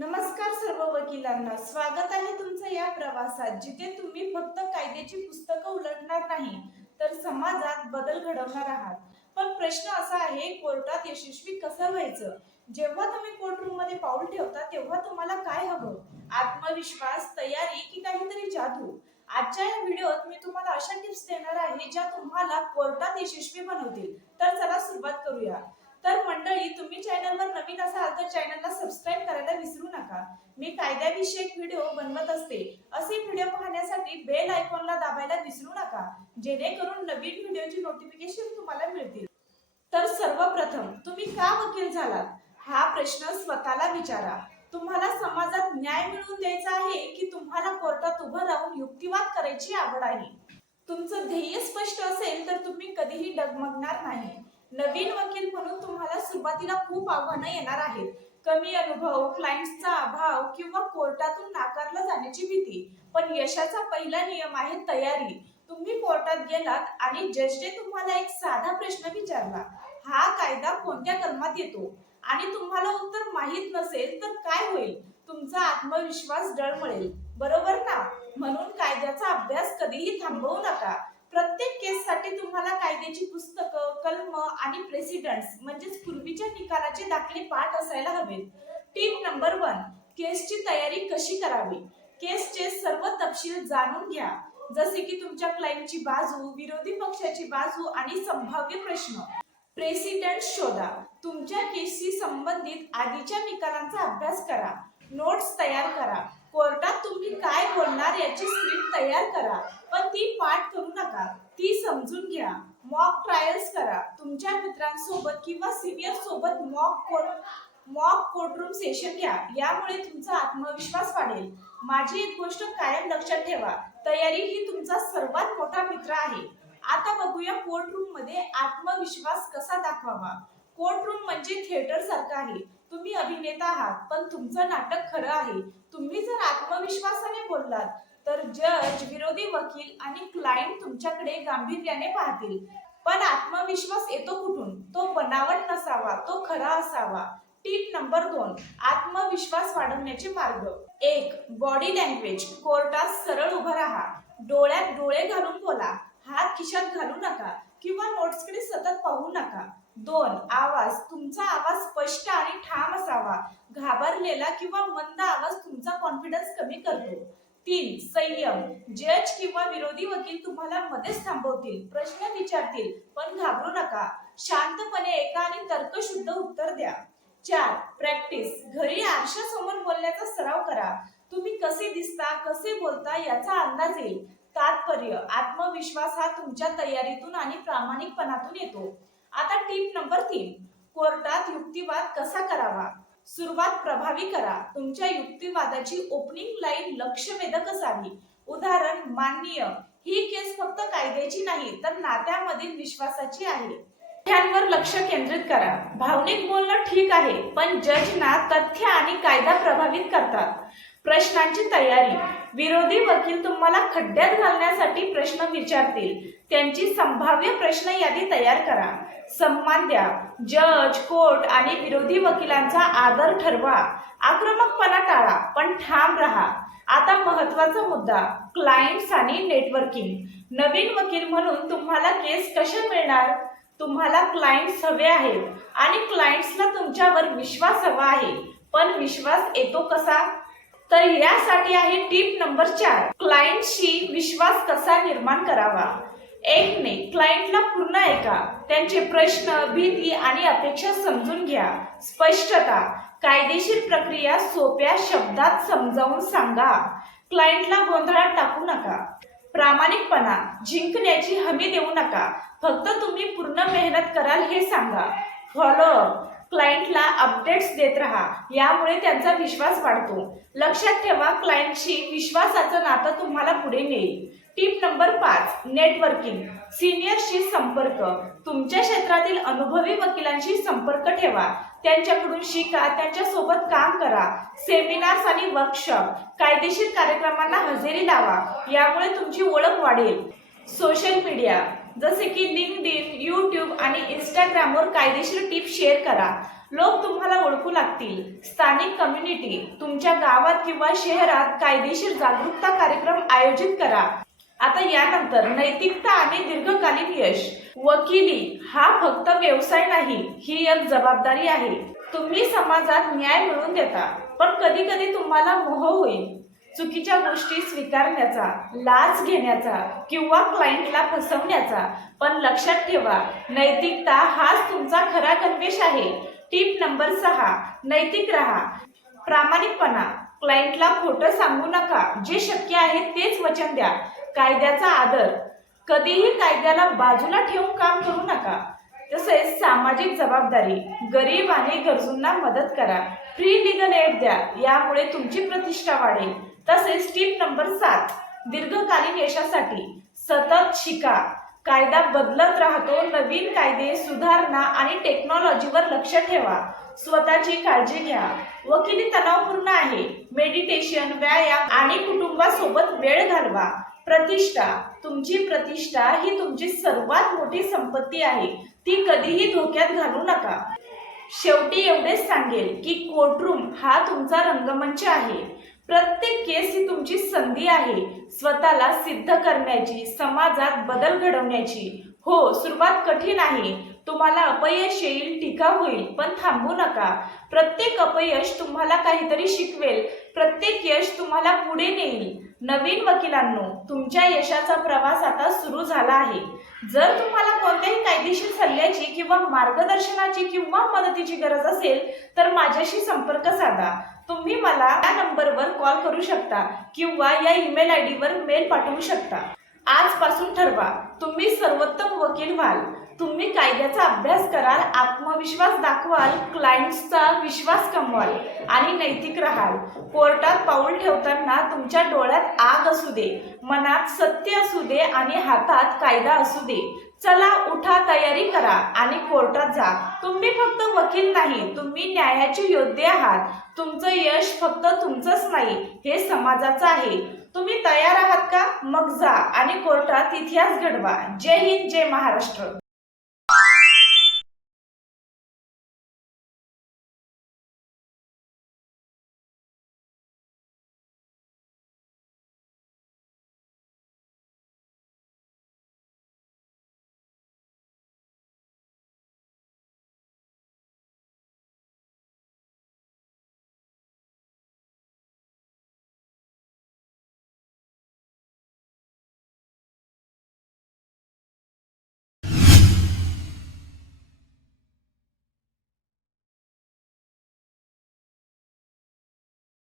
नमस्कार सर्व वकिलांना. स्वागत आहे तुमचं या प्रवासात जिथे तुम्ही फक्त कायद्याची पुस्तकं उलटणार नाही तर समाजात बदल घडवणार आहात. पण प्रश्न असा आहे कोर्टात यशस्वी कसं व्हायचं? जेव्हा तुम्ही कोर्टरूममध्ये पाऊल ठेवता तेव्हा तुम्हाला काय हवं? आत्मविश्वास तयारी की काहीतरी जादू? आजच्या या व्हिडिओत मी तुम्हाला अशा टिप्स देणार आहे ज्या तुम्हाला कोर्टात यशस्वी बनवतील. तर चला सुरुवात करूया. तर मंडळी तुम्ही चॅनलवर नवीन असाल तर चॅनलला सबस्क्राईब विसरू नका. मी कायद्याविषयक व्हिडिओ बनवत असते. असे व्हिडिओ पाहण्यासाठी बेल आयकॉनला दाबायला विसरू नका. जेणेकरून नवीन व्हिडिओची नोटिफिकेशन तुम्हाला मिळतील. तर सर्वप्रथम तुम्ही का वकील झालात? हा प्रश्न स्वतःला विचारा. तुम्हाला समाजात न्याय मिळवून द्यायचा आहे की तुम्हाला कोर्टात उभं राहून युक्तिवाद करायची आवड आहे? तुमचं ध्येय स्पष्ट असेल तर तुम्ही कधीही डगमगणार नाही. नवीन वकील म्हणून तुम्हाला सुरुवातीला खूप आव्हानं येणार आहेत. कमी अनुभव क्लायंट्सचा अभाव किंवा कोर्टातून नाकारला जाण्याची भीती. पण यशाचा पहिला नियम आहे तयारी. तुम्ही कोर्टात गेलात आणि जजने तुम्हाला एक साधा प्रश्न विचारला. हा कायदा कोणत्या कलमात येतो? आणि तुम्हाला उत्तर माहीत नसेल तर काय होईल? तुमचा आत्मविश्वास डळमळेल बरोबर ना? म्हणून कायद्याचा अभ्यास कधीही थांबवू नका. प्रत्येक केससाठी तुम्हाला कायद्याची पुस्तकं कलम आणि प्रेसिडंट्स म्हणजेच पूर्वीच्या निकालाचे दाखले पाठ असायला हवेत. टीप नंबर वन केसची तयारी कशी करावी? केसचे सर्व तपशील जाणून घ्या. जसे की तुमच्या क्लाइंटची बाजू विरोधी पक्षाची बाजू आणि संभाव्य प्रश्न. प्रेसिडेंट शोधा. तुमच्या केसशी संबंधित आधीच्या निकालांचा अभ्यास करा. नोट्स तयार करा. कोर्टात तुम्ही काय बोलणार याची स्क्रिप्ट तयार करा. पण ती पाठ करू नका. ती समजून घ्या. मॉक ट्रायल्स करा. तुमच्या मित्रांसोबत किंवा सिनियर सोबत mock court mock courtroom session घ्या. यामुळे तुमचा आत्मविश्वास वाढेल. माझी एक गोष्ट कायम लक्षात ठेवा. तयारी ही तुमचा सर्वात मोठा मित्र आहे. आता बघूया कोर्टरूममध्ये आत्मविश्वास कसा दाखवावा. कोर्टरूम म्हणजे थिएटर सारखं आहे. तुम्ही अभिनेता आहात पण तुमचं नाटक खरं आहे. तुम्ही जर आत्मविश्वासाने बोललात तर जज विरोधी वकील आणि क्लायंट तुमच्याकडे गांभीर्याने पाहतील. पण आत्मविश्वास येतो कुठून? तो बनावट नसावा तो खरा असावा. टीप नंबर दोन आत्मविश्वास वाढवण्याचे मार्ग. एक बॉडी लँग्वेज कोर्टात सरळ उभं राहा. डोळ्यात डोळे घालून बोला. हात खिशात घालू नका. किंवा नोट्सकडे सतत पाहू नका. दोन आवाज. तुमचा आवाज स्पष्ट आणि ठाम असावा. घाबरलेला किंवा मंद आवाज तुमचा कॉन्फिडन्स कमी करतो. तीन संयम. जज किंवा विरोधी वकील तुम्हाला मध्येच थांबवतील. प्रश्न विचारतील पण घाबरू नका. शांतपणे एका आणि तर्कशुद्ध उत्तर द्या. चार प्रॅक्टिस घरी आरशासमोर बोलण्याचा सराव करा. तुम्ही कसे दिसता कसे बोलता याचा अंदाज येईल. तात्पर्य आत्मविश्वास हा तुमच्या तयारीतून आणि प्रामाणिकपणातून येतो. आता टीप नंबर तीन कोर्टात युक्तिवाद कसा करावा? सुरुवात प्रभावी करा. तुमच्या युक्तिवादाची ओपनिंग लाईन लक्षवेधक असावी. उदाहरण माननीय ही केस फक्त कायद्याची नाही तर नात्यामधील विश्वासाची आहे. तथ्यांवर लक्ष केंद्रित करा. भावनिक बोलणं ठीक आहे पण जज ना तथ्य आणि कायदा प्रभावित करतात. प्रश्नांची तयारी. विरोधी वकील तुम्हाला खड्ड्यात घालण्यासाठी प्रश्न विचारतील. त्यांची संभाव्य प्रश्न यादी तयार करा. सन्मान द्या. जज कोर्ट आणि विरोधी वकिलांचा आदर ठरवा. आक्रमकपणा टाळा पण ठाम राहा. आता महत्त्वाचा मुद्दा क्लायंट्स आणि नेटवर्किंग नवीन वकील म्हणून तुम्हाला केस कशा मिळणार? तुम्हाला क्लायंट्स हवे आहेत आणि क्लायंट्सला तुमच्यावर विश्वास हवा आहे. पण विश्वास येतो कसा? तर यासाठी आहे टीप नंबर चार. क्लायंटशी विश्वास कसा निर्माण करावा? एक ने क्लायंटला पूर्ण ऐका त्यांचे प्रश्न भीती आणि अपेक्षा समजून घ्या. स्पष्टता कायदेशीर प्रक्रिया सोप्या शब्दात समजावून सांगा. क्लायंटला गोंधळात टाकू नका. प्रामाणिकपणा जिंकण्याची हमी देऊ नका. फक्त तुम्ही पूर्ण मेहनत कराल हे सांगा. फॉलोअप क्लायंटला अपडेट्स देत राहा. यामुळे त्यांचा विश्वास वाढतो. लक्षात ठेवा क्लायंटशी विश्वासाचं नातं तुम्हाला पुढे नेईल. टीप नंबर पाच नेटवर्किंग सिनियरशी संपर्क. तुमच्या क्षेत्रातील अनुभवी वकिलांशी संपर्क ठेवा. त्यांच्याकडून शिका त्यांच्यासोबत काम करा. सेमिनार्स आणि वर्कशॉप कायदेशीर कार्यक्रमांना हजेरी लावा. यामुळे तुमची ओळख वाढेल. सोशल मीडिया जसे की लिंकडिन यूट्यूब आणि इंस्टाग्रामवर कायदेशीर टिप्स शेअर करा. लोक तुम्हाला ओळखू लागतील. स्थानिक कम्युनिटी तुमच्या गावात किंवा शहरात कायदेशीर जागरूकता कार्यक्रम आयोजित करा. आता यानंतर नैतिकता आणि दीर्घकालीन यश. वकिली हा फक्त व्यवसाय नाही ही एक जबाबदारी आहे. तुम्ही समाजात न्याय मिळवून देता. पण कधी कधी तुम्हाला मोह होईल. चुकीच्या गोष्टी स्वीकारण्याचा लाच घेण्याचा किंवा क्लायंटला फसवण्याचा. पण लक्षात ठेवा नैतिकता हाच तुमचा खरा गणवेश आहे. टीप नंबर सहा नैतिक राहा. प्रामाणिकपणा. क्लायंटला खोटं सांगू नका. जे शक्य आहे तेच वचन द्या. कायद्याचा आदर. कधीही कायद्याला बाजूला ठेवून काम करू नका. तसेच सामाजिक जबाबदारी गरीब आणि गरजूंना मदत करा. फ्री लिगल एड द्या यामुळे तुमची प्रतिष्ठा वाढेल. तसेच टीप नंबर सात दीर्घकालीन यशासाठी सतत शिका. कायदा बदलत राहतो नवीन कायदे सुधारणा आणि टेक्नॉलॉजीवर लक्ष ठेवा. स्वतःची काळजी घ्या. वकिली तणावपूर्ण आहे. मेडिटेशन व्यायाम आणि कुटुंबासोबत वेळ घालवा. प्रतिष्ठा तुमची प्रतिष्ठा ही तुमची सर्वात मोठी संपत्ती आहे. ती कधीही धोक्यात घालू नका. शेवटी एवढेच सांगेल की कोर्टरूम हा तुमचा रंगमंच आहे. प्रत्येक केस ही तुमची संधी आहे. स्वतःला सिद्ध करण्याची समाजात बदल घडवण्याची. हो सुरुवात कठीण आहे. तुम्हाला अपयश येईल टीका होईल पण थांबू नका. प्रत्येक अपयश तुम्हाला काहीतरी शिकवेल. प्रत्येक यश तुम्हाला पुढे नेईल. नवीन वकिलांनो तुमच्या यशाचा प्रवास आता सुरू झाला आहे. जर तुम्हाला कोणत्याही कायदेशीर सल्ल्याची किंवा मार्गदर्शनाची किंवा मदतीची गरज असेल तर माझ्याशी संपर्क साधा. तुम्ही मला या नंबरवर कॉल करू शकता किंवा या ईमेल आय डीवर मेल पाठवू शकता. आजपासून ठरवा. तुम्ही सर्वोत्तम वकील व्हाल. तुम्ही कायद्याचा अभ्यास कराल आत्मविश्वास दाखवाल क्लायंट्सचा विश्वास कमवाल आणि नैतिक राहाल. कोर्टात पाऊल ठेवताना तुमच्या डोळ्यात आग असू दे मनात सत्य असू दे आणि हातात कायदा असू दे. चला उठा तयारी करा आणि कोर्टात जा. तुम्ही फक्त वकील नाही तुम्ही न्यायाचे योद्धे आहात. तुमचं यश फक्त तुमचंच नाही हे समाजाचं आहे. तुम्ही तयार आहात का? मग जा आणि कोर्टात इतिहास घडवा. जय हिंद जय महाराष्ट्र.